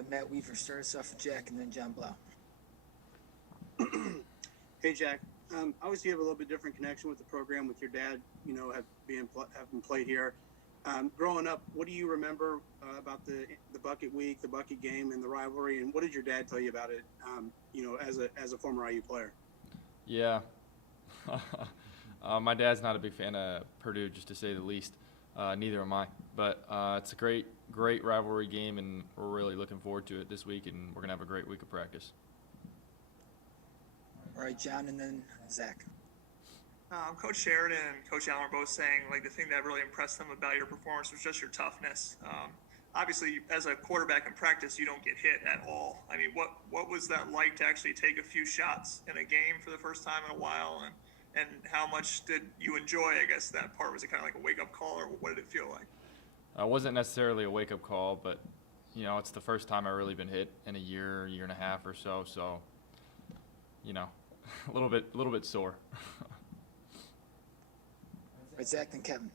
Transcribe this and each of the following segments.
right, Matt Weaver, start us off with Jack, and then John Blau. Hey, Jack. Obviously, you have a little bit different connection with the program with your dad, having played here. Growing up, what do you remember about the bucket week, the bucket game, and the rivalry? And what did your dad tell you about it, as a former IU player? Yeah. My dad's not a big fan of Purdue, just to say the least. Neither am I. But it's a great rivalry game, and we're really looking forward to it this week, and we're going to have a great week of practice. All right, John, and then Zach. Coach Sheridan and Coach Allen were both saying, like, the thing that really impressed them about your performance was just your toughness. Obviously, as a quarterback in practice, you don't get hit at all. I mean, what was that like to actually take a few shots in a game for the first time in a while, and how much did you enjoy, I guess, that part? Was it kind of like a wake-up call, or what did it feel like? It wasn't necessarily a wake-up call, but, it's the first time I've really been hit in a year and a half or so, a little bit sore. Right, Zach, then Kevin.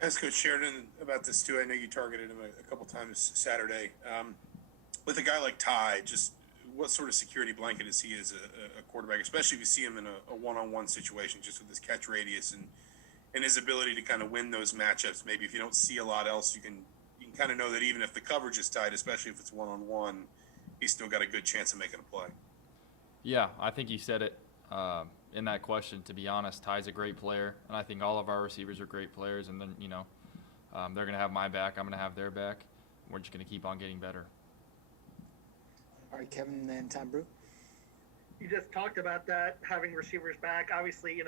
Ask Coach Sheridan about this too. I know you targeted him a couple times Saturday. With a guy like Ty, just what sort of security blanket is he as a quarterback, especially if you see him in a one-on-one situation, just with his catch radius and his ability to kind of win those matchups. Maybe if you don't see a lot else, you can kind of know that even if the coverage is tight, especially if it's one-on-one, he's still got a good chance of making a play. Yeah, I think you said it in that question. To be honest, Ty's a great player, and I think all of our receivers are great players. And then, they're going to have my back. I'm going to have their back. We're just going to keep on getting better. All right, Kevin, and then Tom Brew. You just talked about that, having receivers back. Obviously,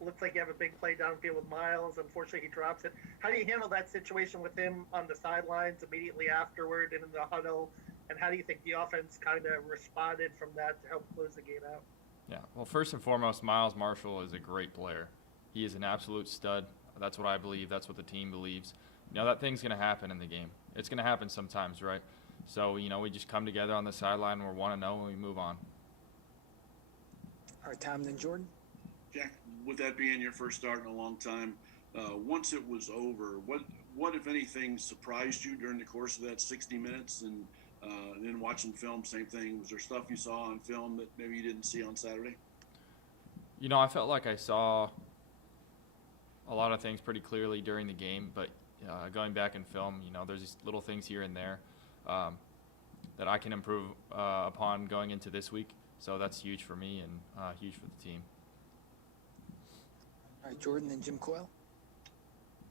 looks like you have a big play downfield with Miles. Unfortunately, he drops it. How do you handle that situation with him on the sidelines immediately afterward and in the huddle? And how do you think the offense kind of responded from that to help close the game out? Yeah, well, first and foremost, Miles Marshall is a great player. He is an absolute stud. That's what I believe. That's what the team believes. That thing's going to happen in the game. It's going to happen sometimes, right? So, we just come together on the sideline. We're 1-0, and we move on. All right, Tom, then Jordan. Jack, with that being your first start in a long time, once it was over, what if anything surprised you during the course of that 60 minutes? And then watching film, same thing. Was there stuff you saw on film that maybe you didn't see on Saturday? I felt like I saw a lot of things pretty clearly during the game, but going back in film, there's these little things here and there that I can improve upon going into this week. So that's huge for me and huge for the team. All right, Jordan, then Jim Coyle.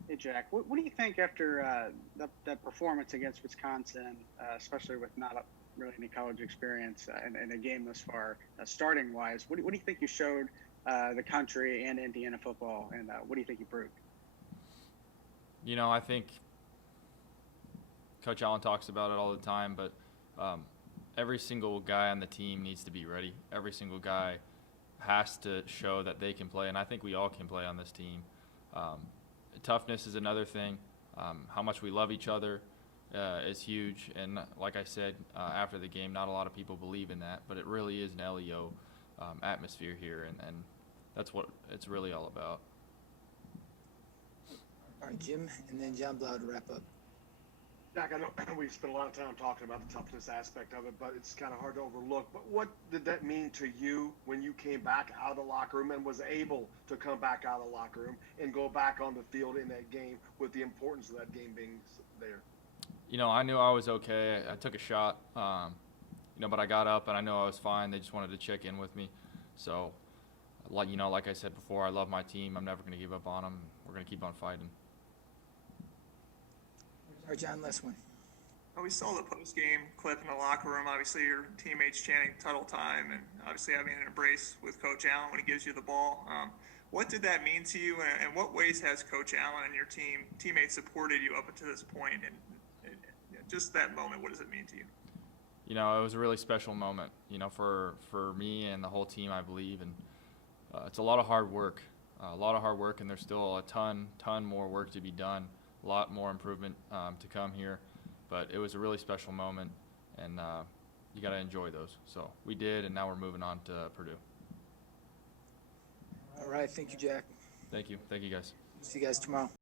Hey, Jack, what do you think after that performance against Wisconsin, especially with not really any college experience in a game thus far, starting-wise? What do you think you showed the country and Indiana football, and what do you think you proved? I think Coach Allen talks about it all the time, but every single guy on the team needs to be ready. Every single guy has to show that they can play, and I think we all can play on this team. Toughness is another thing. How much we love each other is huge. And like I said after the game, not a lot of people believe in that, but it really is an LEO atmosphere here, and that's what it's really all about. All right, Jim, and then John Blau to wrap up. Jack, I know we spent a lot of time talking about the toughness aspect of it, but it's kind of hard to overlook. But what did that mean to you when you came back out of the locker room and was able to come back out of the locker room and go back on the field in that game with the importance of that game being there? I knew I was okay. I took a shot, but I got up and I knew I was fine. They just wanted to check in with me. So, like I said before, I love my team. I'm never going to give up on them. We're going to keep on fighting. All right, John, last one. We saw the post-game clip in the locker room. Obviously, your teammates chanting Tuttle time, and obviously having an embrace with Coach Allen when he gives you the ball. What did that mean to you, and what ways has Coach Allen and your teammates supported you up until this point? And just that moment, what does it mean to you? It was a really special moment, for me and the whole team, I believe. And it's a lot of hard work, and there's still a ton more work to be done. A lot more improvement to come here, but it was a really special moment, and you got to enjoy those. So we did, and now we're moving on to Purdue. All right, thank you, Jack. Thank you, guys. See you guys tomorrow.